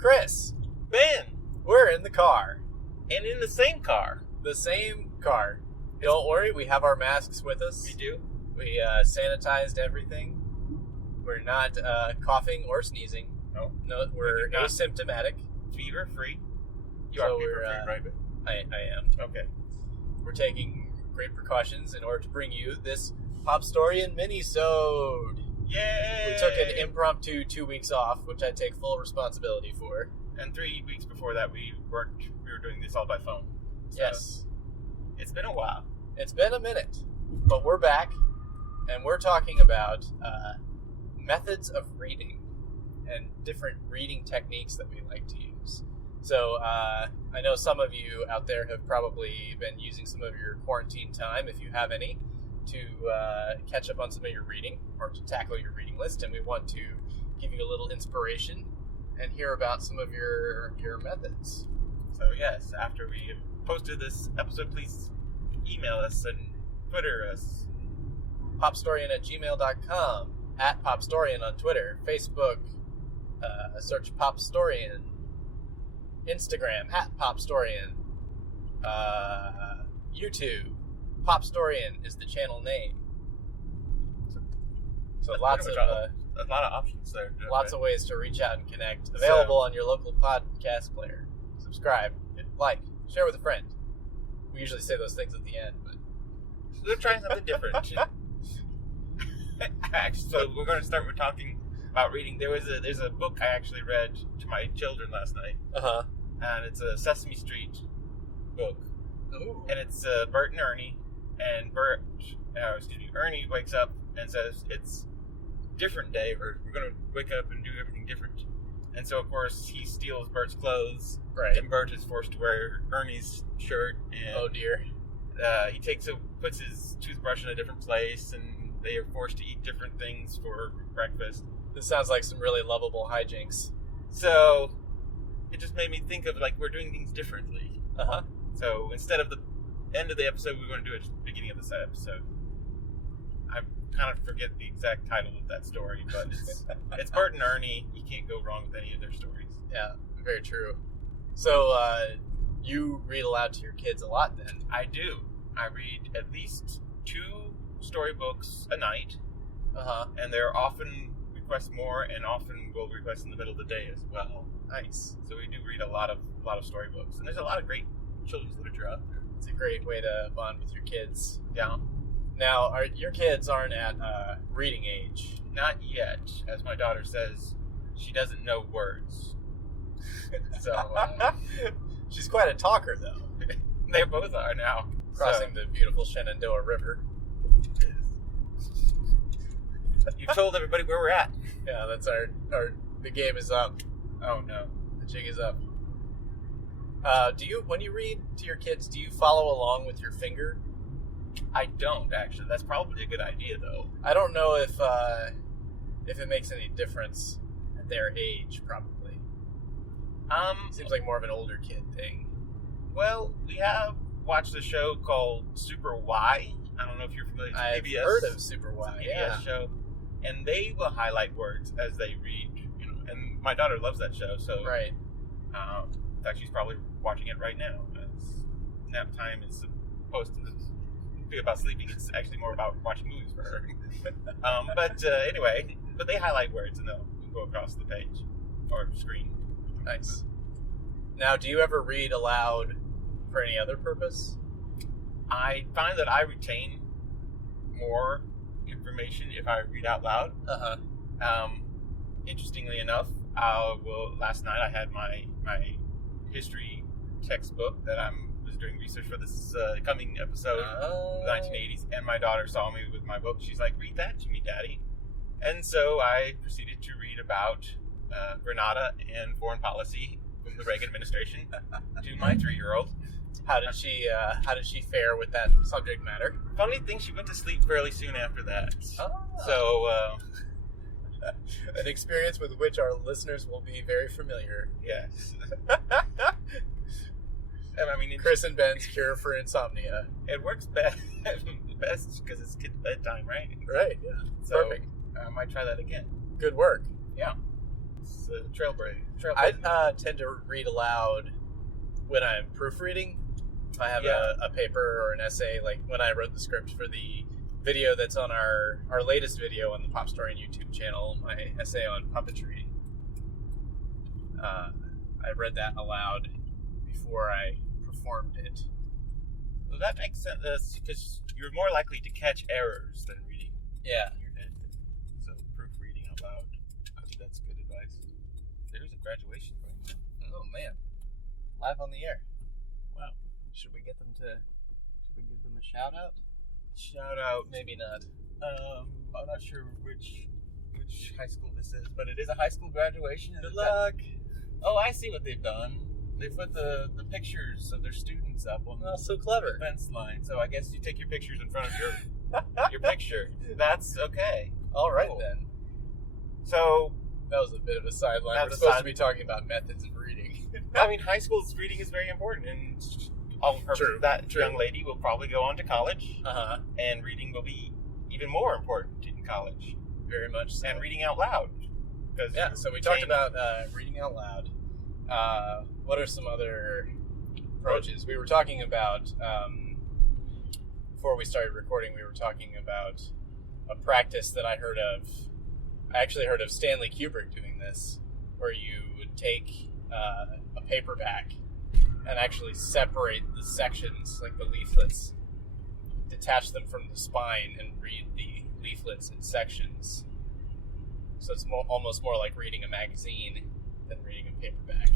Chris, Ben, we're in the car. and in the same car. The same car. Don't worry, we have our masks with us. We do. We sanitized everything. We're not coughing or sneezing. No. No, we're Not. asymptomatic. Fever free. You So are fever we're, free, right? Ben? I am. Okay. We're taking great precautions in order to bring you this Pop Story and Mini-sode. Yay! We took an impromptu 2 weeks off, which I take full responsibility for. And 3 weeks before that, we were doing this all by phone. So Yes. It's been a while. It's been a minute, but we're back, and we're talking about methods of reading and different reading techniques that we like to use. So I know some of you out there have probably been using some of your quarantine time, if you have any, to catch up on some of your reading or to tackle your reading list, and we want to give you a little inspiration and hear about some of your methods. So yes, after we posted this episode, please email us and Twitter us. popstorian@gmail.com, at popstorian on Twitter, Facebook, search popstorian, Instagram, at popstorian, YouTube, popstorian is the channel name. So That's lots pretty of much a lot of options there. lots of ways to reach out and connect. Available on your local podcast player. Subscribe, like, share with a friend. We usually say those things at the end, but We're trying something different. Actually, so we're going to start with talking about reading. There's a book I actually read to my children last night, and it's a Sesame Street book, Ooh. and it's Bert and Ernie, and Ernie wakes up and says it's different day, or we're going to wake up and do everything different. And so, of course, he steals Bert's clothes, Right. and Bert is forced to wear Ernie's shirt. And Oh dear. he puts his toothbrush in a different place, and they are forced to eat different things for breakfast. This sounds like some really lovable hijinks. So it just made me think of, like, we're doing things differently. Uh-huh. So instead of the end of the episode, we're going to do it at the beginning of this episode. I kind of forget the exact title of that story, but it's Bert and Ernie. You can't go wrong with any of their stories. Yeah, very true. So, you read aloud to your kids a lot then? I do. I read at least 2 storybooks a night, Uh-huh. and they're often request more, and often will request in the middle of the day as well. Nice. So we do read a lot of storybooks, and there's a lot of great children's literature out there. It's a great way to bond with your kids. Yeah, Now, your kids aren't at reading age. not yet, as my daughter says, she doesn't know words. So She's quite a talker, though. they both are now. Crossing the beautiful Shenandoah River. You've told everybody where we're at. Yeah, that's the game is up. Oh no. The jig is up. When you read to your kids, do you follow along with your finger? I don't actually. That's probably a good idea though. I don't know if it makes any difference at their age, probably. Seems like more of an older kid thing. Well, we have watched a show called Super Y. I don't know if you're familiar with I've PBS. heard of Super Y, It's a PBS yeah. show, and they will highlight words as they read. And my daughter loves that show, so Right. in fact, she's probably watching it right now. As nap time is supposed to be about sleeping. It's actually more about watching movies for her. Anyway, but they highlight words and they'll go across the page or screen. Nice. Now, do you ever read aloud for any other purpose? I find that I retain more information if I read out loud. Uh-huh. Interestingly enough, last night I had my history textbook that I was doing research for this coming episode of the 1980s, and my daughter saw me with my book. She's like, "Read that to me, Daddy." And so I proceeded to read about Grenada and foreign policy from the Reagan administration to my 3-year-old. How did she fare with that subject matter? Funny thing, she went to sleep fairly soon after that. Oh. So, An experience with which our listeners will be very familiar. yes. I mean, Chris and Ben's cure for insomnia. it works best because it's kid bedtime, right? Right, yeah. So, Perfect. I might try that again. Good work. Yeah. It's trailblazer. I tend to read aloud when I'm proofreading. If I have a paper or an essay, like when I wrote the script for the video that's on our latest video on the Pop Story YouTube channel, my essay on puppetry. I read that aloud before I performed it. Well, that makes sense because you're more likely to catch errors than reading in your head. So proofreading out loud, I think that's good advice. There's a graduation going on. Oh man, live on the air. Wow. Should we give them a shout out? Shout out. Maybe not. I'm not sure which high school this is, but it is a high school graduation. Good luck. Oh, I see what they've done. They put the pictures of their students up on so clever. the fence line. So I guess you take your pictures in front of your picture. That's okay. All right Cool. then. So That was a bit of a sideline. That's We're a supposed side- to be talking about methods of reading. I mean, high school's reading is very important, and all purpose True, that true. young lady will probably go on to college, Uh-huh. and reading will be even more important in college, Very much so. and reading out loud. Yeah, so we talked about reading out loud. What are some other approaches? We were talking about, before we started recording, we were talking about a practice that I heard of. I actually heard of Stanley Kubrick doing this, where you would take a paperback and actually separate the sections, like the leaflets, detach them from the spine, and read the leaflets in sections. So it's almost more like reading a magazine than reading a paperback.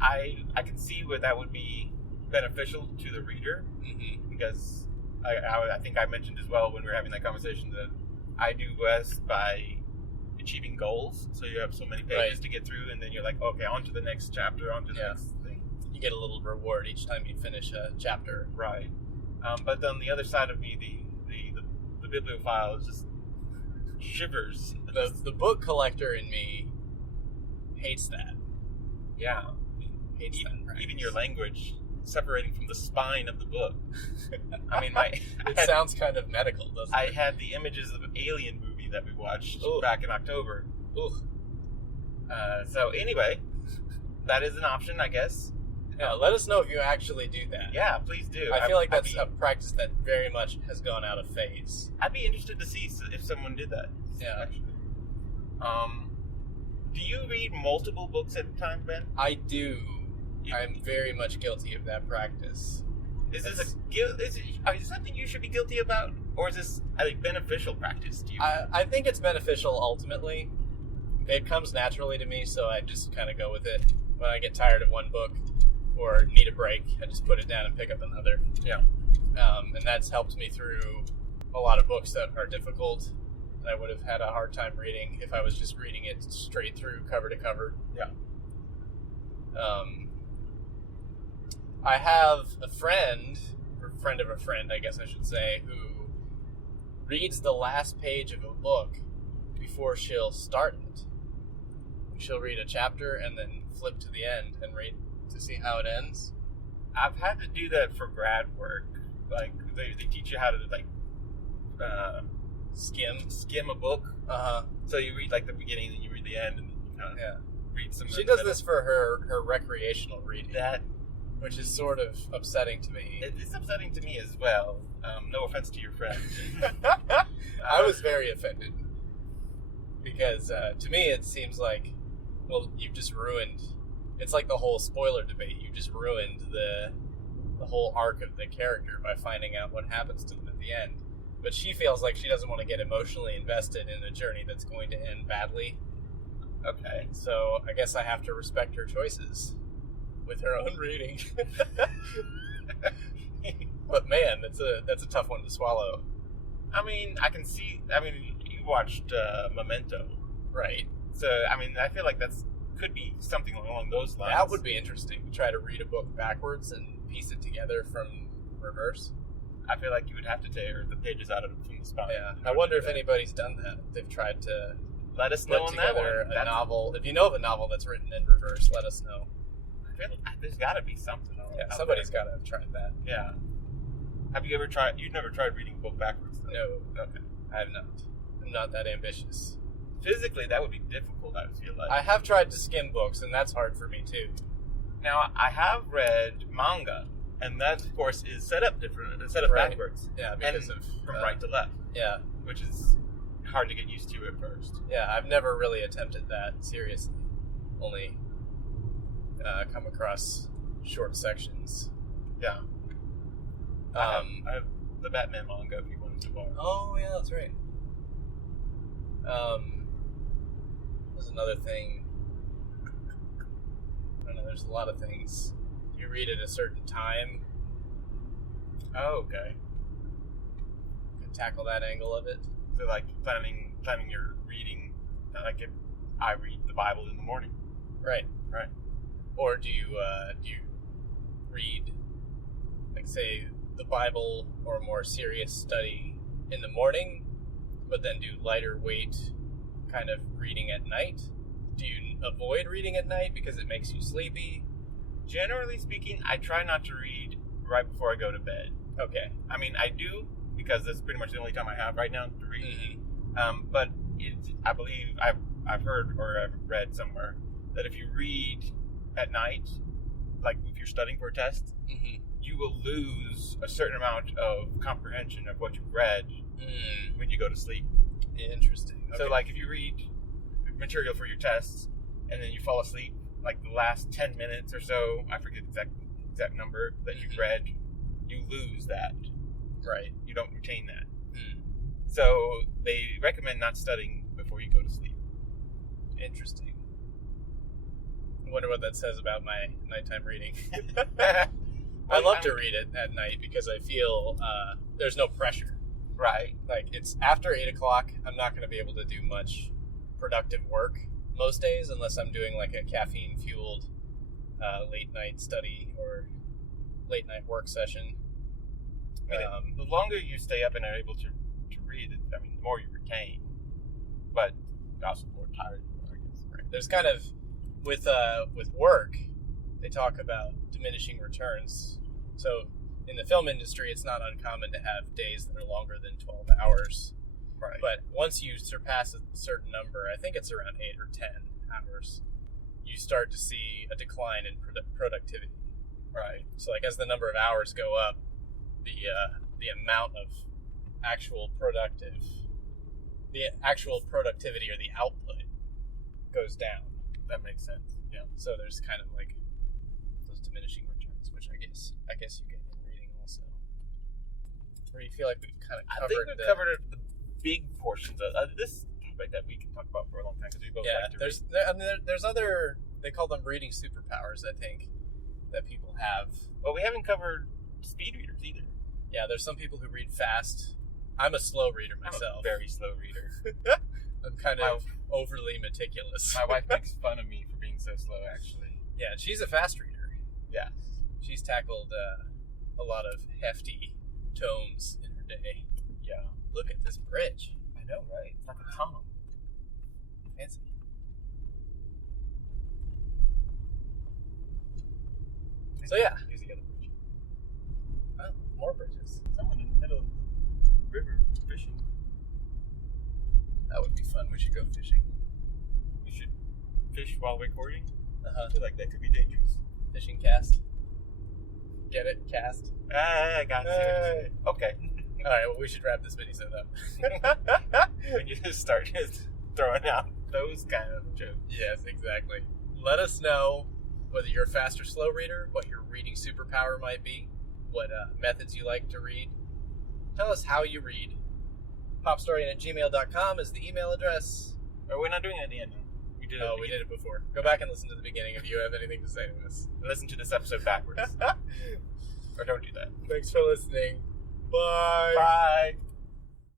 I can see where that would be beneficial to the reader, Mm-hmm. because I think I mentioned as well when we were having that conversation that I do best by achieving goals. So you have so many pages Right. to get through, and then you're like, okay, on to the next chapter, on to the Yeah. next thing. You get a little reward each time you finish a chapter. Right. But then the other side of me, the bibliophile, is just shivers. The book collector in me hates that. Yeah. Hates Even, that even your practice. language separating from the spine of the book. I mean, It sounds kind of medical, doesn't I it? had the images of an Alien movie that we watched Ooh. back in October. Ooh. So anyway, that is an option, I guess. Yeah, let us know if you actually do that. Yeah, please do. I feel like that's I'd a practice that very much has gone out of phase. I'd be interested to see if someone did that. Yeah. Actually. Do you read multiple books at a time, Ben? I do. You- I'm very much guilty of that practice. Is this is it something you should be guilty about, or is this a beneficial practice to you? I think it's beneficial ultimately. It comes naturally to me, so I just kind of go with it. When I get tired of one book or need a break, I just put it down and pick up another. Yeah. And that's helped me through a lot of books that are difficult and I would have had a hard time reading if I was just reading it straight through, cover to cover. Yeah. I have a friend, or friend of a friend, I guess I should say, who reads the last page of a book before she'll start it. She'll read a chapter and then flip to the end and read to see how it ends. I've had to do that for grad work. Like they teach you how to skim a book. So you read like the beginning, and you read the end, and you kind of read some. She does this for her recreational reading, That which is sort of upsetting to me. it's upsetting to me as well. No offense to your friend. I was very offended because to me it seems like, well, you've just ruined. It's like the whole spoiler debate. You just ruined the whole arc of the character by finding out what happens to them at the end. But she feels like she doesn't want to get emotionally invested in a journey that's going to end badly. Okay. So I guess I have to respect her choices with her own reading. But man, that's a tough one to swallow. I mean, I can see. I mean, you watched Memento, Right. so I mean, I feel like could be something along those lines. That would be interesting to try to read a book backwards and piece it together from reverse. I feel like you would have to tear the pages out of from the spine. Yeah. I wonder if anybody's done that. They've tried to Let us know put on that one. together a That's- novel. If you know of a novel that's written in reverse, let us know. I feel like there's got to be something. Yeah, out somebody's there. got to have tried that. Yeah. Have you ever tried? You've never tried reading a book backwards, though? No, Okay. I have not. I'm not that ambitious. physically, that would be difficult, I feel like. I have tried to skim books, and that's hard for me too. Now, I have read manga, and that, of course, is set up different. It's set up Right. backwards. Yeah, because of from right to left, Yeah, which is hard to get used to at first. yeah. I've never really attempted that seriously. Only come across short sections. Yeah. I have the Batman manga if you wanted to borrow. Oh yeah, that's right. There's another thing. I don't know. There's a lot of things. You read at a certain time. Oh, okay. You can tackle that angle of it. So, like, planning your reading, like if I read the Bible in the morning. Right. Right. Or do you read, like, say, the Bible or a more serious study in the morning, but then do lighter weight kind of reading at night? Do you avoid reading at night because it makes you sleepy? Generally speaking, I try not to read right before I go to bed. Okay. I mean, I do, because that's pretty much the only time I have right now to read. Mm-hmm. But I believe I've heard or I've read somewhere that if you read at night, like if you're studying for a test, Mm-hmm. you will lose a certain amount of comprehension of what you've read when you go to sleep. Interesting. So, Okay. like, if you read material for your tests and then you fall asleep, like the last 10 minutes or so, I forget the exact number that you've read, you lose that. Right. You don't retain that. Mm. So they recommend not studying before you go to sleep. Interesting. I wonder what that says about my nighttime reading. I love to read it at night because I feel there's no pressure. Right. Like, it's after 8 o'clock, I'm not going to be able to do much productive work most days unless I'm doing like a caffeine-fueled late night study or late night work session. I mean, the longer you stay up and are able to read, the more you retain, but you're also more tired, I guess. Right. There's kind of, with work, they talk about diminishing returns. So in the film industry, it's not uncommon to have days that are longer than 12 hours. Right. But once you surpass a certain number, I think it's around 8 or 10 hours, you start to see a decline in productivity. Right. So, like, as the number of hours go up, the amount of actual productivity or the output goes down. That makes sense. Yeah. So there's kind of like those diminishing returns, which I guess you get in reading also. Or you feel like we've kind of covered. I think we've covered the big portions of this topic that we can talk about for a long time because we both like to read. There's other, they call them reading superpowers, I think, that people have. But we haven't covered speed readers either. Yeah, there's some people who read fast. I'm a slow reader myself. I'm a very slow reader. I'm kind of overly meticulous. My wife makes fun of me for being so slow, actually. Yeah, she's a fast reader. Yeah. She's tackled a lot of hefty tomes in her day. Yeah. Look at this bridge. I know, right? It's like a tunnel. Fancy. So yeah. Here's the other bridge. Oh, more bridges. Someone in the middle of the river fishing. That would be fun. We should go fishing. We should fish while recording. Uh-huh. I feel like that could be dangerous. Fishing cast. Get it? Cast. I got it. Okay. All right. Well, we should wrap this mini up. When you just start throwing out those kind of jokes. Yes, exactly. Let us know whether you're a fast or slow reader, what your reading superpower might be, what methods you like to read. Tell us how you read. popstory@gmail.com is the email address. Or we're not doing it at the end. We did it. Oh, we did it before. Go back and listen to the beginning if you have anything to say to us. Listen to this episode backwards. Or don't do that. Thanks for listening. Bye. Bye.